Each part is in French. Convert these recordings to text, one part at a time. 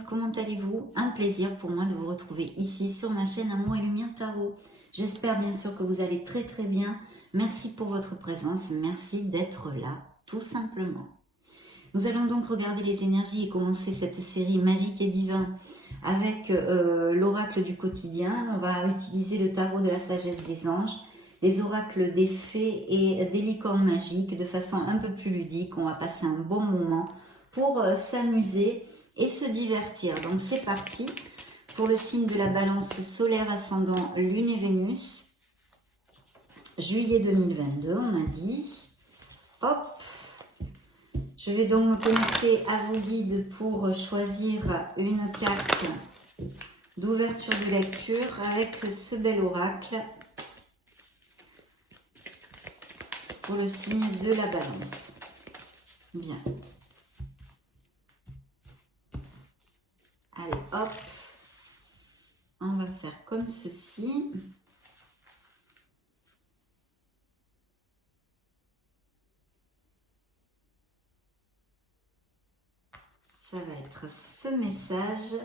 balance, comment allez-vous? Un plaisir pour moi de vous retrouver ici sur ma chaîne Amour et Lumière Tarot. J'espère bien sûr que vous allez très très bien. Merci pour votre présence, merci d'être là, tout simplement. Nous allons donc regarder les énergies et commencer cette série magique et divin avec l'oracle du quotidien. On va utiliser le tarot de la sagesse des anges, les oracles des fées et des licornes magiques de façon un peu plus ludique. On va passer un bon moment pour s'amuser et se divertir. Donc c'est parti pour le signe de la balance solaire ascendant Lune et Vénus. Juillet 2022, on a dit. Hop! Je vais donc me connecter à vos guides pour choisir une carte d'ouverture de lecture avec ce bel oracle pour le signe de la balance. Bien. Allez, hop. On va faire comme ceci. Ça va être ce message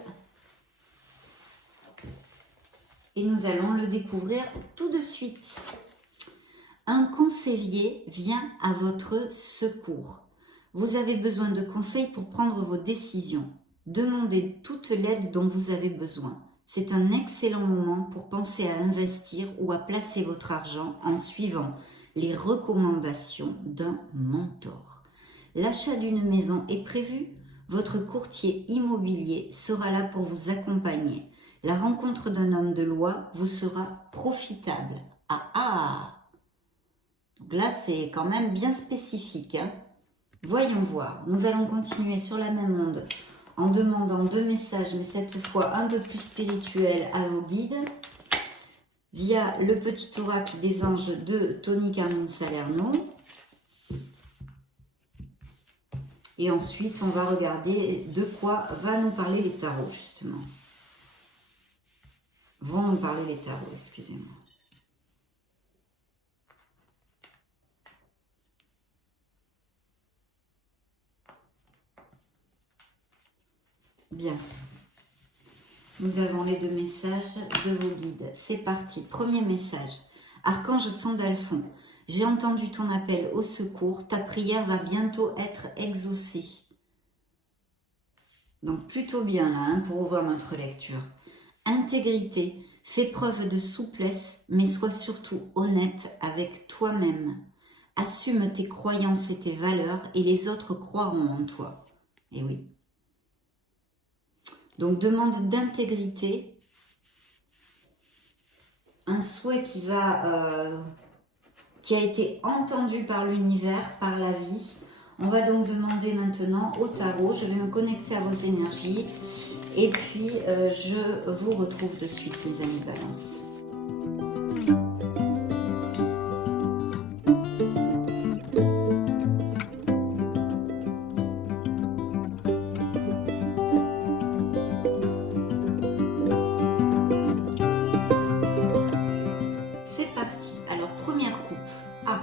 et nous allons le découvrir tout de suite. Un conseiller vient à votre secours. Vous avez besoin de conseils pour prendre vos décisions. Demandez toute l'aide dont vous avez besoin. C'est un excellent moment pour penser à investir ou à placer votre argent en suivant les recommandations d'un mentor. L'achat d'une maison est prévu. Votre courtier immobilier sera là pour vous accompagner. La rencontre d'un homme de loi vous sera profitable. Ah ah! Donc là, c'est quand même bien spécifique, hein. Voyons voir. Nous allons continuer sur la même onde en demandant deux messages, mais cette fois un peu plus spirituels à vos guides, via le petit oracle des anges de Tony Carmine Salerno. Et ensuite, on va regarder de quoi va nous parler les tarots, justement. Vont nous parler les tarots, excusez-moi. Bien. Nous avons les deux messages de vos guides. C'est parti. Premier message. Archange Sandalphon, j'ai entendu ton appel au secours. Ta prière va bientôt être exaucée. Donc plutôt bien là, hein, pour ouvrir notre lecture. Intégrité, fais preuve de souplesse, mais sois surtout honnête avec toi-même. Assume tes croyances et tes valeurs et les autres croiront en toi. Et oui. Donc demande d'intégrité, un souhait qui a été entendu par l'univers, par la vie. On va donc demander maintenant au tarot. Je vais me connecter à vos énergies et puis je vous retrouve de suite, mes amis Balance. C'est parti. Alors, première coupe. Ah,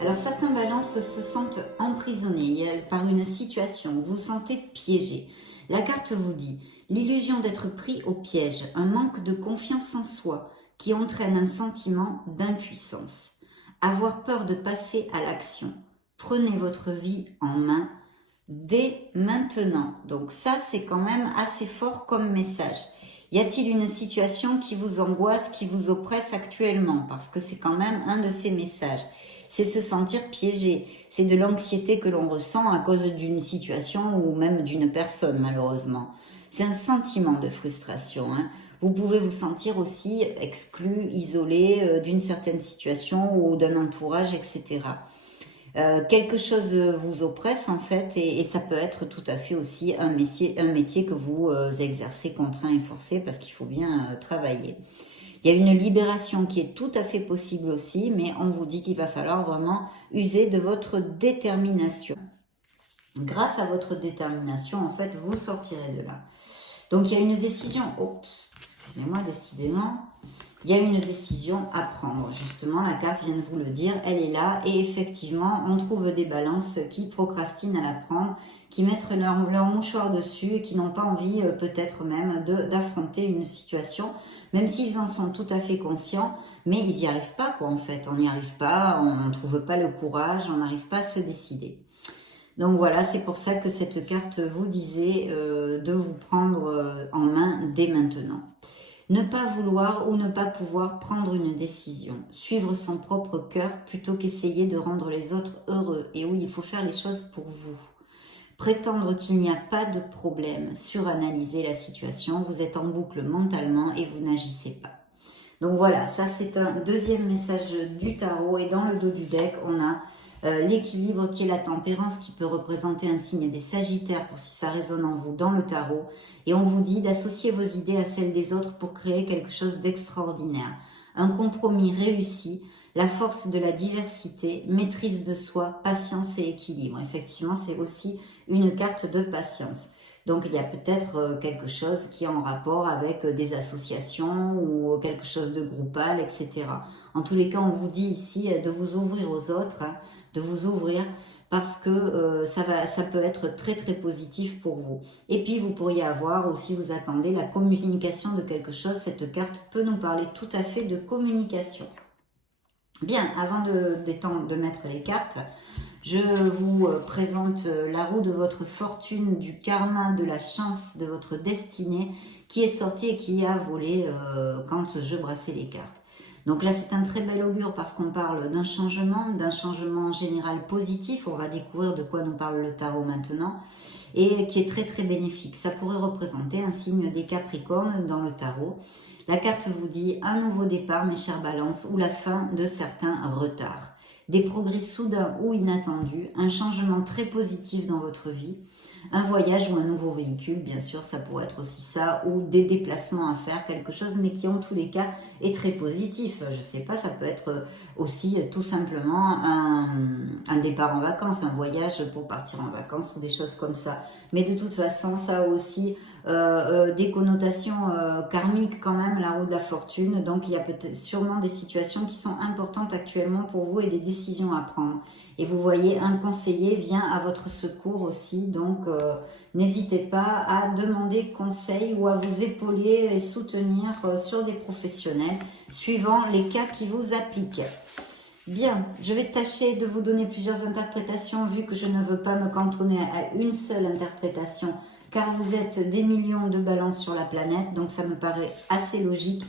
alors certains balances se sentent emprisonnés par une situation. Vous vous sentez piégé. La carte vous dit l'illusion d'être pris au piège, un manque de confiance en soi qui entraîne un sentiment d'impuissance. Avoir peur de passer à l'action. Prenez votre vie en main dès maintenant. Donc ça, c'est quand même assez fort comme message. Y a-t-il une situation qui vous angoisse, qui vous oppresse actuellement? Parce que c'est quand même un de ces messages. C'est se sentir piégé. C'est de l'anxiété que l'on ressent à cause d'une situation ou même d'une personne, malheureusement. C'est un sentiment de frustration, hein. Vous pouvez vous sentir aussi exclu, isolé d'une certaine situation ou d'un entourage, etc. Quelque chose vous oppresse en fait et ça peut être tout à fait aussi un métier que vous exercez contraint et forcé parce qu'il faut bien travailler. Il y a une libération qui est tout à fait possible aussi, mais on vous dit qu'il va falloir vraiment user de votre détermination. Grâce à votre détermination, en fait, vous sortirez de là. Donc, il y a une décision, oups, excusez-moi, décidément, il y a une décision à prendre. Justement, la carte vient de vous le dire, elle est là. Et effectivement, on trouve des balances qui procrastinent à la prendre, qui mettent leur mouchoir dessus et qui n'ont pas envie peut-être même d'affronter une situation, même s'ils en sont tout à fait conscients, mais ils n'y arrivent pas quoi en fait, on n'y arrive pas, on ne trouve pas le courage, on n'arrive pas à se décider. Donc voilà, c'est pour ça que cette carte vous disait de vous prendre en main dès maintenant. Ne pas vouloir ou ne pas pouvoir prendre une décision. Suivre son propre cœur plutôt qu'essayer de rendre les autres heureux. Et oui, il faut faire les choses pour vous. Prétendre qu'il n'y a pas de problème. Suranalyser la situation. Vous êtes en boucle mentalement et vous n'agissez pas. Donc voilà, ça c'est un deuxième message du tarot. Et dans le dos du deck, on a l'équilibre qui est la tempérance, qui peut représenter un signe des sagittaires pour si ça résonne en vous dans le tarot. Et on vous dit d'associer vos idées à celles des autres pour créer quelque chose d'extraordinaire. Un compromis réussi, la force de la diversité, maîtrise de soi, patience et équilibre. Effectivement, c'est aussi une carte de patience. Donc il y a peut-être quelque chose qui est en rapport avec des associations ou quelque chose de groupal, etc. En tous les cas, on vous dit ici de vous ouvrir aux autres, hein, de vous ouvrir parce que ça peut être très très positif pour vous. Et puis vous pourriez avoir aussi, vous attendez la communication de quelque chose. Cette carte peut nous parler tout à fait de communication. Bien, avant de mettre les cartes, je vous présente la roue de votre fortune, du karma, de la chance, de votre destinée qui est sortie et qui a volé quand je brassais les cartes. Donc là, c'est un très bel augure parce qu'on parle d'un changement en général positif. On va découvrir de quoi nous parle le tarot maintenant et qui est très très bénéfique. Ça pourrait représenter un signe des Capricornes dans le tarot. La carte vous dit un nouveau départ, mes chères balances, ou la fin de certains retards. Des progrès soudains ou inattendus, un changement très positif dans votre vie, un voyage ou un nouveau véhicule, bien sûr, ça pourrait être aussi ça, ou des déplacements à faire, quelque chose, mais qui en tous les cas est très positif. Je ne sais pas, ça peut être aussi tout simplement un départ en vacances, un voyage pour partir en vacances ou des choses comme ça. Mais de toute façon, ça a aussi des connotations karmiques quand même, la roue de la fortune. Donc il y a peut-être sûrement des situations qui sont importantes actuellement pour vous et des décisions à prendre. Et vous voyez, un conseiller vient à votre secours aussi, donc n'hésitez pas à demander conseil ou à vous épauler et soutenir sur des professionnels, suivant les cas qui vous appliquent. Bien, je vais tâcher de vous donner plusieurs interprétations, vu que je ne veux pas me cantonner à une seule interprétation, car vous êtes des millions de balances sur la planète, donc ça me paraît assez logique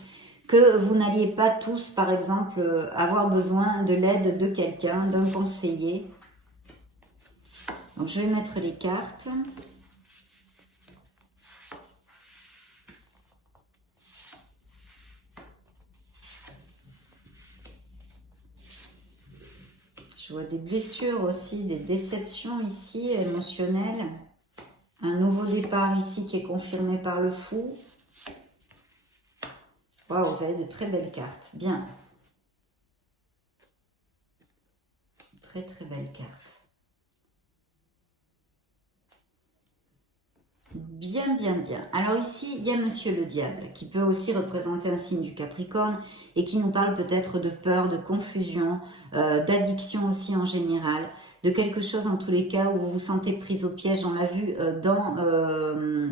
que vous n'alliez pas tous, par exemple, avoir besoin de l'aide de quelqu'un, d'un conseiller. Donc, je vais mettre les cartes. Je vois des blessures aussi, des déceptions ici, émotionnelles. Un nouveau départ ici qui est confirmé par le fou. Waouh, vous avez de très belles cartes. Bien. Très très belles cartes. Bien, bien, bien. Alors ici, il y a Monsieur le Diable, qui peut aussi représenter un signe du Capricorne et qui nous parle peut-être de peur, de confusion, d'addiction aussi en général, de quelque chose en tous les cas où vous vous sentez prise au piège. On l'a vu dans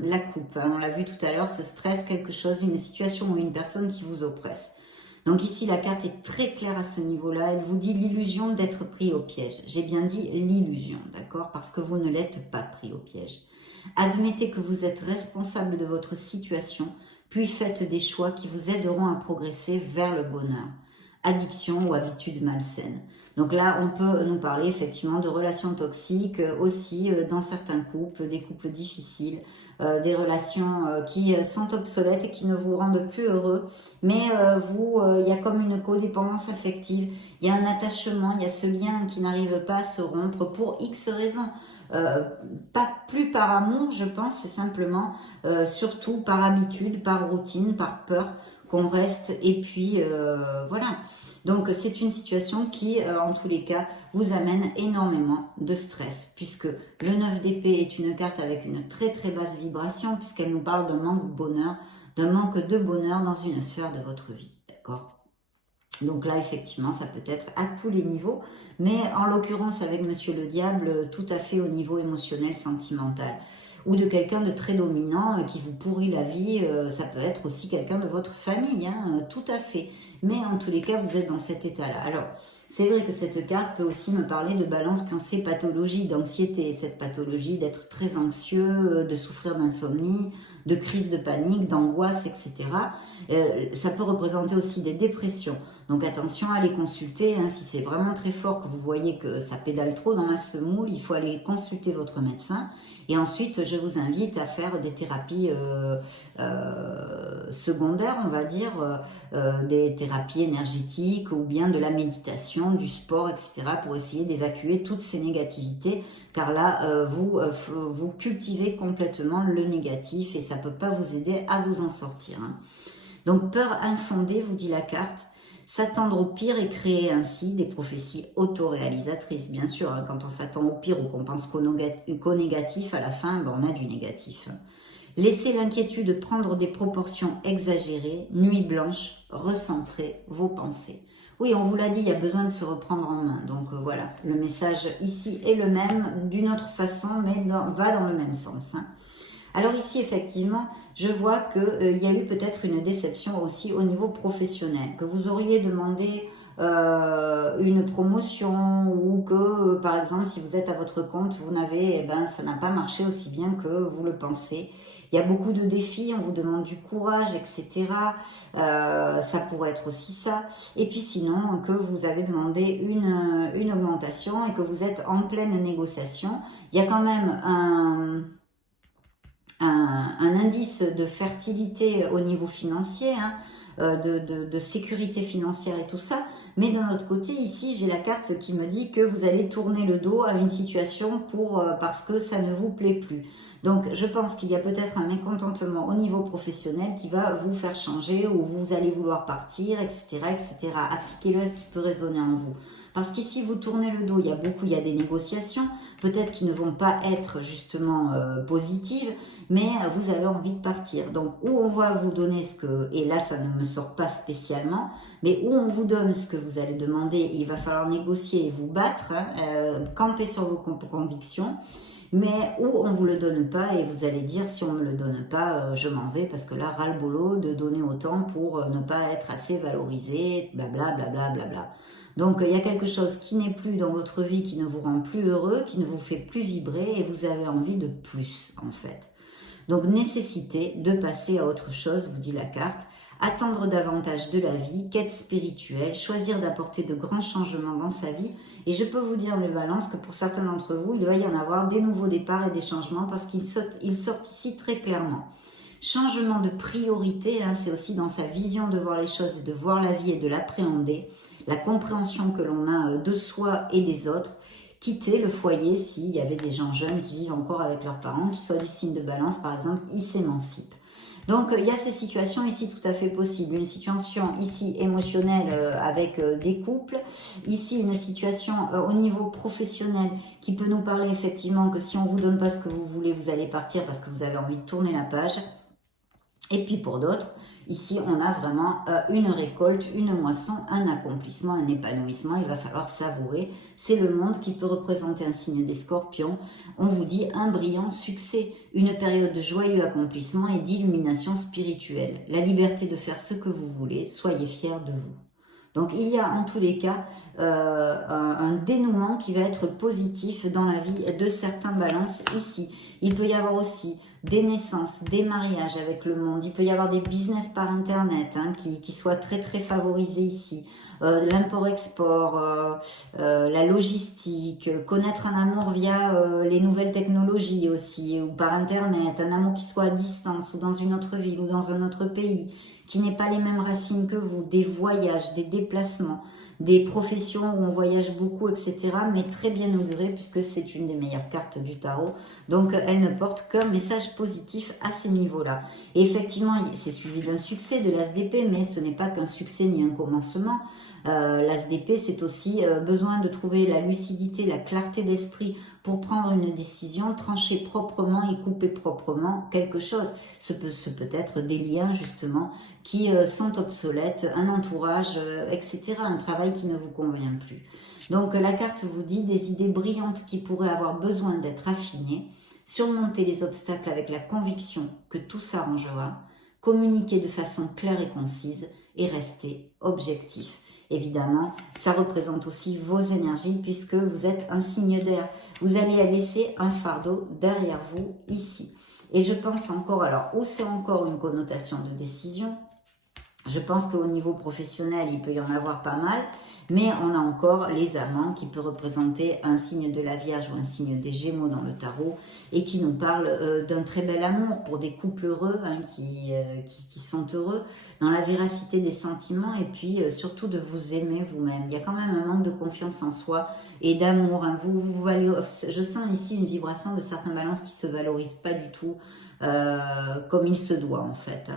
la coupe, hein. On l'a vu tout à l'heure, ce stress, quelque chose, une situation ou une personne qui vous oppresse. Donc ici, la carte est très claire à ce niveau-là. Elle vous dit l'illusion d'être pris au piège. J'ai bien dit l'illusion, d'accord? Parce que vous ne l'êtes pas pris au piège. Admettez que vous êtes responsable de votre situation, puis faites des choix qui vous aideront à progresser vers le bonheur. Addiction ou habitude malsaine. Donc là, on peut nous parler effectivement de relations toxiques, aussi dans certains couples, des couples difficiles, des relations qui sont obsolètes et qui ne vous rendent plus heureux. Mais il y a comme une codépendance affective, il y a un attachement, il y a ce lien qui n'arrive pas à se rompre pour X raisons. Pas plus par amour, je pense, c'est simplement surtout par habitude, par routine, par peur qu'on reste. Et puis voilà. Donc c'est une situation qui, en tous les cas, vous amène énormément de stress, puisque le 9 d'épée est une carte avec une très très basse vibration, puisqu'elle nous parle d'un manque de bonheur dans une sphère de votre vie, d'accord? Donc là, effectivement, ça peut être à tous les niveaux, mais en l'occurrence avec Monsieur le Diable, tout à fait au niveau émotionnel, sentimental. Ou de quelqu'un de très dominant qui vous pourrit la vie, ça peut être aussi quelqu'un de votre famille, hein, tout à fait. Mais en tous les cas, vous êtes dans cet état-là. Alors, c'est vrai que cette carte peut aussi me parler de balance qui ont ces pathologies d'anxiété, cette pathologie d'être très anxieux, de souffrir d'insomnie, de crise de panique, d'angoisse, etc. Ça peut représenter aussi des dépressions. Donc attention à les consulter, hein, si c'est vraiment très fort, que vous voyez que ça pédale trop dans la semoule, il faut aller consulter votre médecin. Et ensuite, je vous invite à faire des thérapies secondaires, on va dire, des thérapies énergétiques ou bien de la méditation, du sport, etc. pour essayer d'évacuer toutes ces négativités. Car là, vous cultivez complètement le négatif et ça ne peut pas vous aider à vous en sortir. Hein. Donc, peur infondée, vous dit la carte. S'attendre au pire et créer ainsi des prophéties autoréalisatrices, bien sûr. Hein, quand on s'attend au pire ou qu'on pense qu'au négatif, à la fin, ben, on a du négatif. Laissez l'inquiétude prendre des proportions exagérées, nuit blanche, recentrez vos pensées. Oui, on vous l'a dit, il y a besoin de se reprendre en main. Donc voilà, le message ici est le même, d'une autre façon, mais va dans le même sens. Hein. Alors ici, effectivement, je vois qu'il y a eu peut-être une déception aussi au niveau professionnel, que vous auriez demandé une promotion ou que, par exemple, si vous êtes à votre compte, vous n'avez, ça n'a pas marché aussi bien que vous le pensez. Il y a beaucoup de défis, on vous demande du courage, etc. Ça pourrait être aussi ça. Et puis sinon, que vous avez demandé une augmentation et que vous êtes en pleine négociation. Il y a quand même un indice de fertilité au niveau financier, hein, de sécurité financière et tout ça. Mais d'un autre côté, ici, j'ai la carte qui me dit que vous allez tourner le dos à une situation parce que ça ne vous plaît plus. Donc, je pense qu'il y a peut-être un mécontentement au niveau professionnel qui va vous faire changer ou vous allez vouloir partir, etc., etc. Appliquez-le à ce qui peut résonner en vous. Parce qu'ici, vous tournez le dos, il y a des négociations, peut-être qui ne vont pas être justement positives, mais vous avez envie de partir. Donc, où on va vous donner et là, ça ne me sort pas spécialement, mais où on vous donne ce que vous allez demander, il va falloir négocier et vous battre, hein, camper sur vos convictions, mais où on ne vous le donne pas et vous allez dire, si on ne me le donne pas, je m'en vais, parce que là, ras-le-bolo de donner autant pour ne pas être assez valorisé, blabla, blabla, blabla. Donc, il y a quelque chose qui n'est plus dans votre vie, qui ne vous rend plus heureux, qui ne vous fait plus vibrer et vous avez envie de plus, en fait. Donc, nécessité de passer à autre chose, vous dit la carte. Attendre davantage de la vie, quête spirituelle, choisir d'apporter de grands changements dans sa vie. Et je peux vous dire, les balances, que pour certains d'entre vous, il va y en avoir des nouveaux départs et des changements parce qu'ils sortent ici très clairement. Changement de priorité, hein, c'est aussi dans sa vision de voir les choses et de voir la vie et de l'appréhender. La compréhension que l'on a de soi et des autres. Quitter le foyer s'il y avait des gens jeunes qui vivent encore avec leurs parents, qui soient du signe de balance par exemple, ils s'émancipent. Donc il y a ces situations ici tout à fait possibles. Une situation ici émotionnelle avec des couples. Ici une situation au niveau professionnel qui peut nous parler effectivement que si on ne vous donne pas ce que vous voulez, vous allez partir parce que vous avez envie de tourner la page. Et puis pour d'autres, ici on a vraiment une récolte, une moisson, un accomplissement, un épanouissement. Il va falloir savourer. C'est le monde qui peut représenter un signe des scorpions. On vous dit un brillant succès, une période de joyeux accomplissement et d'illumination spirituelle. La liberté de faire ce que vous voulez, soyez fiers de vous. Donc il y a en tous les cas un dénouement qui va être positif dans la vie de certains balances ici. Il peut y avoir aussi des naissances, des mariages avec le monde. Il peut y avoir des business par internet hein, qui soient très très favorisés ici. L'import-export, la logistique, connaître un amour via les nouvelles technologies aussi, ou par internet, un amour qui soit à distance, ou dans une autre ville, ou dans un autre pays, qui n'ait pas les mêmes racines que vous, des voyages, des déplacements, des professions où on voyage beaucoup, etc. Mais très bien auguré puisque c'est une des meilleures cartes du tarot. Donc elle ne porte qu'un message positif à ces niveaux-là. Et effectivement, c'est suivi d'un succès de l'As d'épée, mais ce n'est pas qu'un succès ni un commencement. L'As d'épée, c'est aussi besoin de trouver la lucidité, la clarté d'esprit pour prendre une décision, trancher proprement et couper proprement quelque chose. Ce peut être des liens justement qui sont obsolètes, un entourage, etc. Un travail qui ne vous convient plus. Donc la carte vous dit des idées brillantes qui pourraient avoir besoin d'être affinées, surmonter les obstacles avec la conviction que tout s'arrangera, communiquer de façon claire et concise et rester objectif. Évidemment, ça représente aussi vos énergies puisque vous êtes un signe d'air. Vous allez laisser un fardeau derrière vous ici. Et je pense encore, alors, où c'est encore une connotation de décision, je pense qu'au niveau professionnel, il peut y en avoir pas mal, mais on a encore les amants qui peut représenter un signe de la Vierge ou un signe des Gémeaux dans le tarot et qui nous parle d'un très bel amour pour des couples heureux qui sont heureux dans la véracité des sentiments et puis surtout de vous aimer vous-même. Il y a quand même un manque de confiance en soi et d'amour. Hein. Je sens ici une vibration de certains balances qui ne se valorisent pas du tout comme il se doit en fait.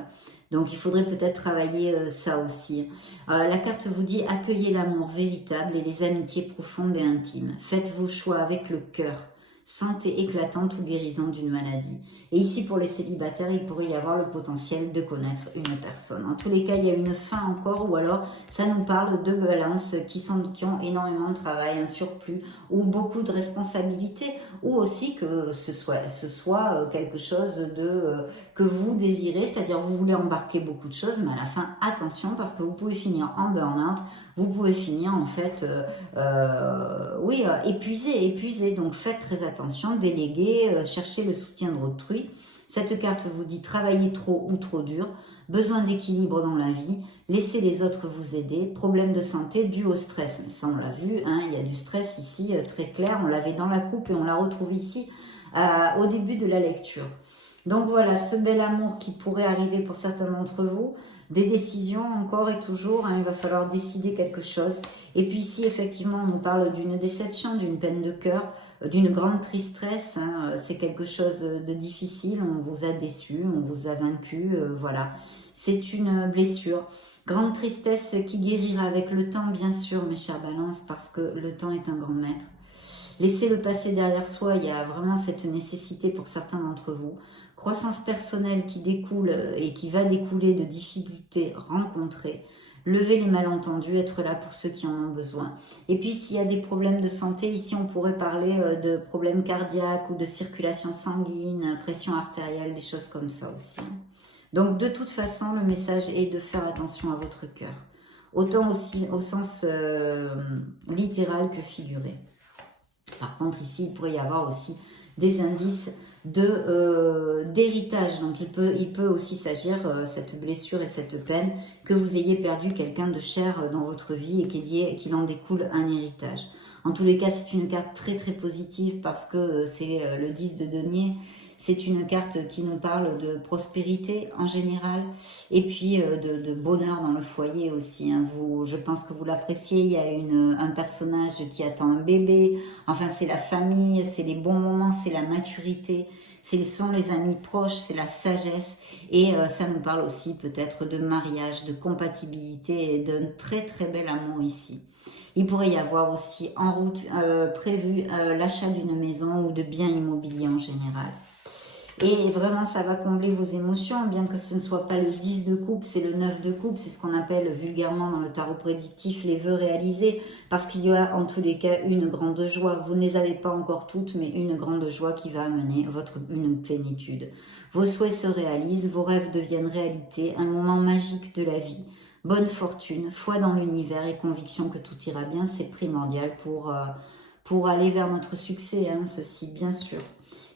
Donc, il faudrait peut-être travailler ça aussi. La carte vous dit « Accueillez l'amour véritable et les amitiés profondes et intimes. Faites vos choix avec le cœur. Santé éclatante ou guérison d'une maladie. » Et ici, pour les célibataires, il pourrait y avoir le potentiel de connaître une personne. En tous les cas, il y a une fin encore ou alors ça nous parle de balances qui ont énormément de travail, un surplus ou beaucoup de responsabilités ou aussi que ce soit quelque chose que vous désirez, c'est-à-dire vous voulez embarquer beaucoup de choses, mais à la fin, attention parce que vous pouvez finir en burn-out, vous pouvez finir en fait, épuisé. Donc faites très attention, déléguez, cherchez le soutien d'autrui. Cette carte vous dit travailler trop ou trop dur, besoin d'équilibre dans la vie, laissez les autres vous aider, problème de santé dû au stress. Mais ça on l'a vu, hein, il y a du stress ici très clair, on l'avait dans la coupe et on la retrouve ici au début de la lecture. Donc voilà, ce bel amour qui pourrait arriver pour certains d'entre vous, des décisions encore et toujours, hein, il va falloir décider quelque chose. Et puis ici, effectivement, on nous parle d'une déception, d'une peine de cœur, d'une grande tristesse, hein, c'est quelque chose de difficile, on vous a déçu, on vous a vaincu, voilà. C'est une blessure. Grande tristesse qui guérira avec le temps, bien sûr, mes chers balances, parce que le temps est un grand maître. Laissez le passé derrière soi, il y a vraiment cette nécessité pour certains d'entre vous. Croissance personnelle qui découle et qui va découler de difficultés rencontrées. Lever les malentendus, être là pour ceux qui en ont besoin. Et puis s'il y a des problèmes de santé, ici on pourrait parler de problèmes cardiaques ou de circulation sanguine, pression artérielle, des choses comme ça aussi. Donc de toute façon, le message est de faire attention à votre cœur. Autant aussi au sens littéral que figuré. Par contre, ici, il pourrait y avoir aussi des indices d'héritage. Donc, il peut aussi s'agir, cette blessure et cette peine, que vous ayez perdu quelqu'un de cher dans votre vie et qu'il en découle un héritage. En tous les cas, c'est une carte très très positive parce que c'est le 10 de denier. C'est une carte qui nous parle de prospérité en général et puis de bonheur dans le foyer aussi. Hein. Je pense que vous l'appréciez, il y a un personnage qui attend un bébé. Enfin, c'est la famille, c'est les bons moments, c'est la maturité. Ce sont les amis proches, c'est la sagesse. Et ça nous parle aussi peut-être de mariage, de compatibilité et d'un très très bel amour ici. Il pourrait y avoir aussi en route prévu l'achat d'une maison ou de biens immobiliers en général. Et vraiment, ça va combler vos émotions, bien que ce ne soit pas le 10 de coupe, c'est le 9 de coupe. C'est ce qu'on appelle vulgairement dans le tarot prédictif les vœux réalisés, parce qu'il y a en tous les cas une grande joie. Vous ne les avez pas encore toutes, mais une grande joie qui va amener une plénitude. Vos souhaits se réalisent, vos rêves deviennent réalité, un moment magique de la vie. Bonne fortune, foi dans l'univers et conviction que tout ira bien, c'est primordial pour aller vers notre succès, hein, ceci bien sûr.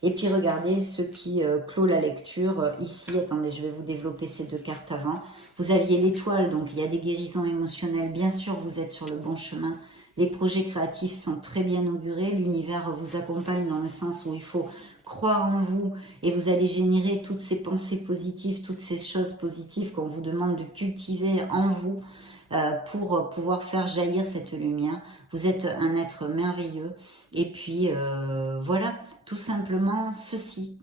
Et puis regardez ce qui clôt la lecture ici. Attendez, je vais vous développer ces deux cartes avant. Vous aviez l'étoile, donc il y a des guérisons émotionnelles. Bien sûr, vous êtes sur le bon chemin. Les projets créatifs sont très bien augurés. L'univers vous accompagne dans le sens où il faut croire en vous et vous allez générer toutes ces pensées positives, toutes ces choses positives qu'on vous demande de cultiver en vous pour pouvoir faire jaillir cette lumière. Vous êtes un être merveilleux. Et puis, voilà, tout simplement ceci.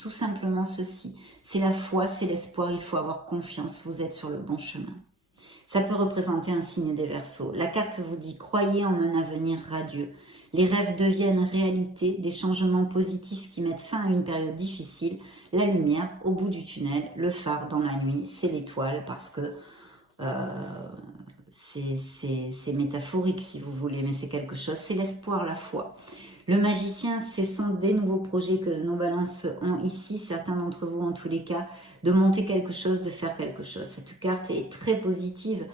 C'est la foi, c'est l'espoir, il faut avoir confiance. Vous êtes sur le bon chemin. Ça peut représenter un signe des Verseaux. La carte vous dit, croyez en un avenir radieux. Les rêves deviennent réalité, des changements positifs qui mettent fin à une période difficile. La lumière au bout du tunnel, le phare dans la nuit, c'est l'étoile parce que c'est métaphorique si vous voulez, mais c'est quelque chose, c'est l'espoir, la foi. Le magicien, ce sont des nouveaux projets que nos balances ont ici, certains d'entre vous en tous les cas, de monter quelque chose, de faire quelque chose. Cette carte est très positive,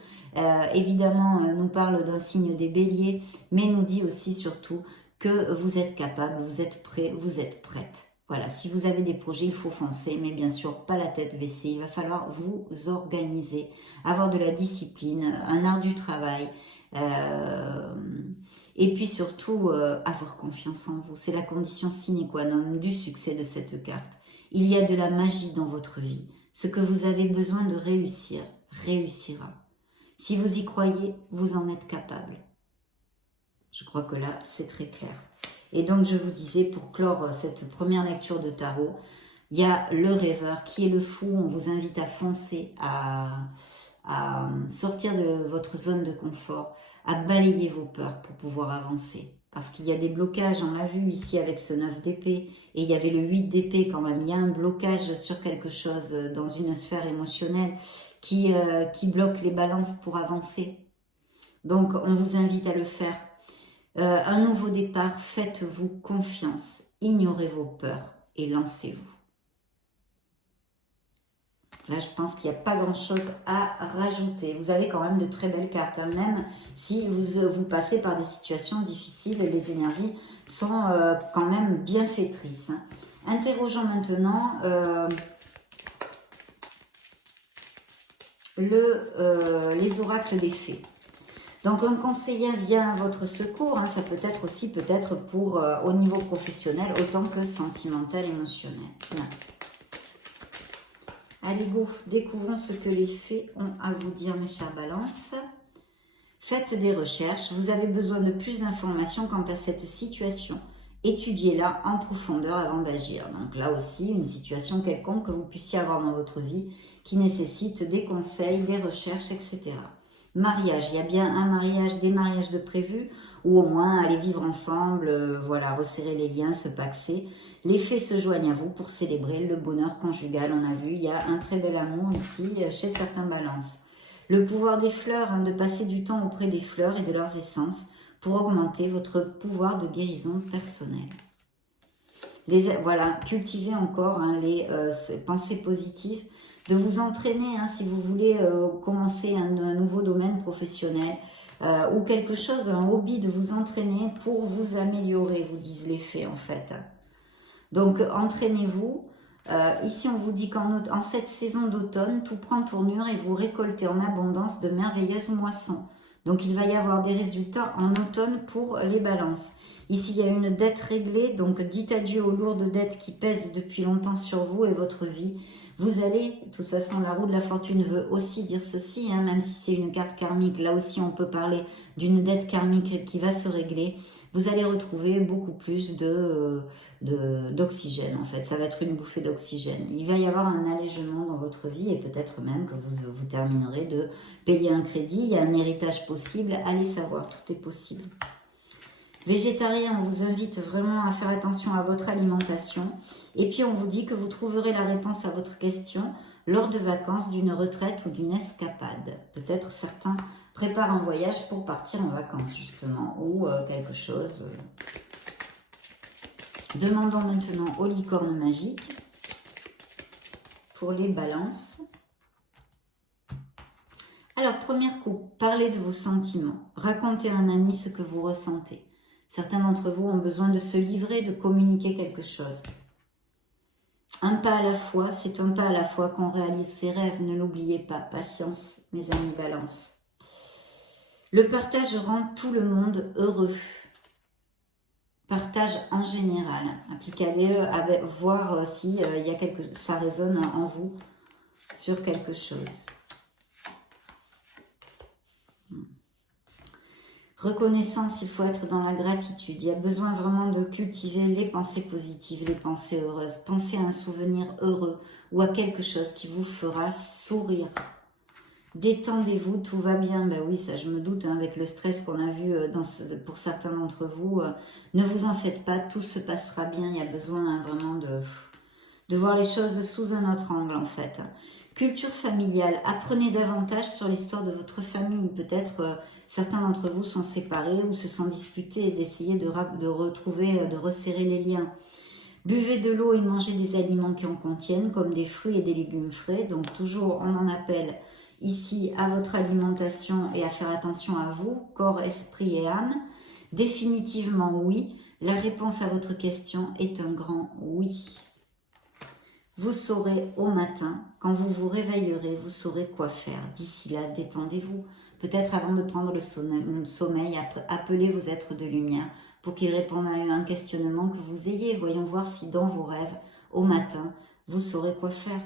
évidemment nous parle d'un signe des béliers, mais nous dit aussi surtout que vous êtes capable, vous êtes prêt, vous êtes prête. Voilà, si vous avez des projets, il faut foncer, mais bien sûr, pas la tête baissée. Il va falloir vous organiser, avoir de la discipline, un art du travail, et puis surtout, avoir confiance en vous. C'est la condition sine qua non du succès de cette carte. Il y a de la magie dans votre vie. Ce que vous avez besoin de réussir, réussira. Si vous y croyez, vous en êtes capable. Je crois que là, c'est très clair. Et donc, je vous disais, pour clore cette première lecture de tarot, il y a le rêveur qui est le fou. On vous invite à foncer, à sortir de votre zone de confort, à balayer vos peurs pour pouvoir avancer. Parce qu'il y a des blocages, on l'a vu ici avec ce 9 d'épée, et il y avait le 8 d'épée quand même. Il y a un blocage sur quelque chose dans une sphère émotionnelle qui bloque les balances pour avancer. Donc, on vous invite à le faire. Un nouveau départ, faites-vous confiance, ignorez vos peurs et lancez-vous. Là, je pense qu'il n'y a pas grand-chose à rajouter. Vous avez quand même de très belles cartes, hein. Même si vous passez par des situations difficiles, les énergies sont quand même bienfaitrices, hein. Interrogeons maintenant les oracles des fées. Donc, un conseiller vient à votre secours, hein, ça peut être aussi peut-être pour au niveau professionnel autant que sentimental, émotionnel. Voilà. Allez, go, découvrons ce que les fées ont à vous dire, mes chères balances. Faites des recherches, vous avez besoin de plus d'informations quant à cette situation. Étudiez-la en profondeur avant d'agir. Donc là aussi, une situation quelconque que vous puissiez avoir dans votre vie qui nécessite des conseils, des recherches, etc. Mariage, il y a bien un mariage, des mariages de prévus, ou au moins aller vivre ensemble, voilà, resserrer les liens, se paxer. Les fées se joignent à vous pour célébrer le bonheur conjugal, on a vu, il y a un très bel amour ici chez certains balances. Le pouvoir des fleurs, hein, de passer du temps auprès des fleurs et de leurs essences pour augmenter votre pouvoir de guérison personnelle. Voilà, cultivez encore hein, les pensées positives, de vous entraîner hein, si vous voulez commencer un nouveau domaine professionnel ou quelque chose, un hobby, de vous entraîner pour vous améliorer, vous disent les fées en fait. Donc entraînez-vous. Ici on vous dit qu'en cette saison d'automne, tout prend tournure et vous récoltez en abondance de merveilleuses moissons. Donc il va y avoir des résultats en automne pour les balances. Ici il y a une dette réglée, donc dites adieu aux lourdes dettes qui pèsent depuis longtemps sur vous et votre vie. Vous allez, de toute façon la roue de la fortune veut aussi dire ceci, hein, même si c'est une carte karmique, là aussi on peut parler d'une dette karmique qui va se régler. Vous allez retrouver beaucoup plus d'oxygène en fait, ça va être une bouffée d'oxygène. Il va y avoir un allègement dans votre vie et peut-être même que vous terminerez de payer un crédit, il y a un héritage possible, allez savoir, tout est possible. Végétarien, on vous invite vraiment à faire attention à votre alimentation. Et puis on vous dit que vous trouverez la réponse à votre question lors de vacances, d'une retraite ou d'une escapade. Peut-être certains préparent un voyage pour partir en vacances justement, ou quelque chose. Demandons maintenant aux licornes magiques pour les balances. Alors, première coupe, parlez de vos sentiments. Racontez à un ami ce que vous ressentez. Certains d'entre vous ont besoin de se livrer, de communiquer quelque chose. Un pas à la fois, c'est un pas à la fois qu'on réalise ses rêves, ne l'oubliez pas. Patience, mes amis balance. Le partage rend tout le monde heureux. Partage en général. Appliquez-le, voir si ça résonne en vous sur quelque chose. Reconnaissance, il faut être dans la gratitude. Il y a besoin vraiment de cultiver les pensées positives, les pensées heureuses. Pensez à un souvenir heureux ou à quelque chose qui vous fera sourire. Détendez-vous, tout va bien. Ben oui, ça je me doute, hein, avec le stress qu'on a vu pour certains d'entre vous. Ne vous en faites pas, tout se passera bien. Il y a besoin hein, vraiment de voir les choses sous un autre angle en fait. Culture familiale, apprenez davantage sur l'histoire de votre famille. Peut-être certains d'entre vous sont séparés ou se sont disputés et d'essayer de retrouver, de resserrer les liens. Buvez de l'eau et mangez des aliments qui en contiennent, comme des fruits et des légumes frais. Donc toujours, on en appelle ici à votre alimentation et à faire attention à vous, corps, esprit et âme. Définitivement oui. La réponse à votre question est un grand oui. Vous saurez au matin, quand vous vous réveillerez, vous saurez quoi faire. D'ici là, détendez-vous. Peut-être avant de prendre le sommeil, appelez vos êtres de lumière pour qu'ils répondent à un questionnement que vous ayez. Voyons voir si dans vos rêves, au matin, vous saurez quoi faire.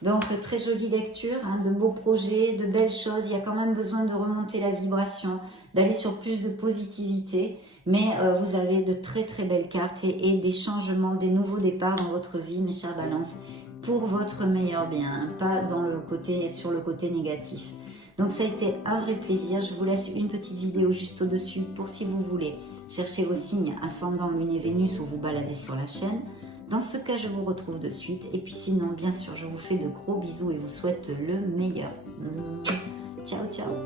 Donc, très jolie lecture, hein, de beaux projets, de belles choses. Il y a quand même besoin de remonter la vibration, d'aller sur plus de positivité. Mais vous avez de très très belles cartes et des changements, des nouveaux départs dans votre vie, mes chères balances, pour votre meilleur bien, hein, pas sur le côté négatif. Donc ça a été un vrai plaisir. Je vous laisse une petite vidéo juste au-dessus pour si vous voulez chercher vos signes ascendant, lune et Vénus ou vous balader sur la chaîne. Dans ce cas, je vous retrouve de suite. Et puis sinon, bien sûr, je vous fais de gros bisous et vous souhaite le meilleur. Ciao, ciao.